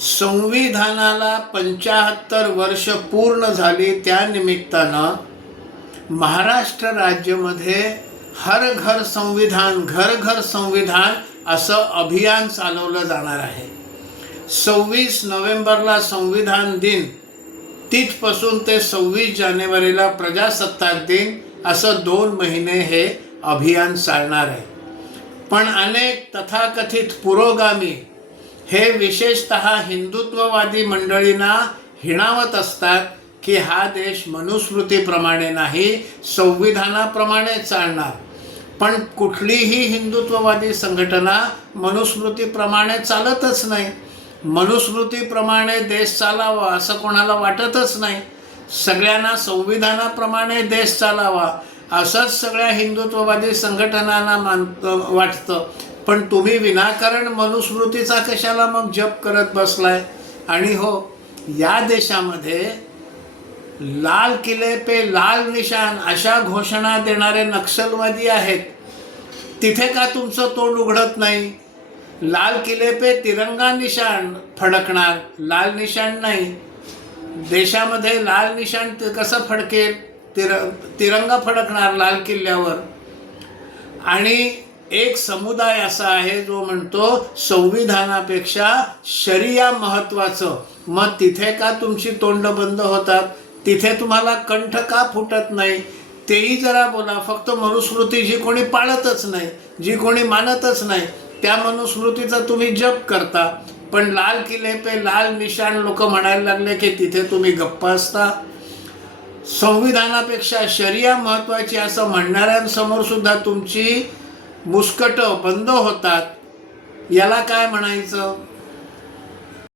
संविधानाला 75 वर्ष पूर्ण झाली, त्या निमित्तानं महाराष्ट्र राज्यामध्ये हर घर संविधान, घर घर संविधान असं अभियान चालवलं जाणार आहे। 26 नोव्हेंबरला संविधान दिन, तिथपासून ते 26 जानेवारीला प्रजासत्ताक दिन, असं 2 महिने हे अभियान चालणार आहे। पण अनेक तथाकथित पुरोगामी हे विशेषतः हिंदुत्ववादी मंडळींना हिणावत असतात की हा देश मनुस्मृतीप्रमाणे नाही, संविधानाप्रमाणे चालणार। पण कुठलीही हिंदुत्ववादी संघटना मनुस्मृतीप्रमाणे चालतच नाही। मनुस्मृतीप्रमाणे देश चालावा असं कोणाला वाटतच नाही। सगळ्यांना संविधानाप्रमाणे देश चालावा असंच सगळ्या हिंदुत्ववादी संघटनांना वाटतं। पण तुम्ही विनाकारण मनुस्मृतीचा कशाला मग जप करत बसलाय? आणि हो, या देशामध्ये लाल किले पे लाल निशान अशा घोषणा देणारे नक्षलवादी आहेत। तिथे का तुमचं तोंड उघडत नाही? लाल किले पे तिरंगा निशान फडकणार, लाल निशान नाही। देशामध्ये लाल निशान कसं फडकेल? तिरंगा फडकणार लाल किल्ल्यावर। आणि एक समुदाय असा आहे जो म्हणतो संविधानापेक्षा शरिया महत्त्वाचं। मग तिथे का तुमची तोंड बंद होतात? तिथे तुम्हाला कंठ का फुटत नाही? तेही जरा बोला। फक्त मनुस्मृती जी कोणी पाळतच नाही, जी कोणी मानतच नाही, त्या मनुस्मृतीचा तुम्ही जप करता। पण लाल किले पे लाल निशान लोक म्हणायला लागले की तिथे तुम्ही गप्प असता। संविधानापेक्षा शरिया महत्त्वाची असं म्हणणाऱ्यांसमोर सुद्धा तुमची मुस्कटं बंद होतात। याला काय म्हणायचं?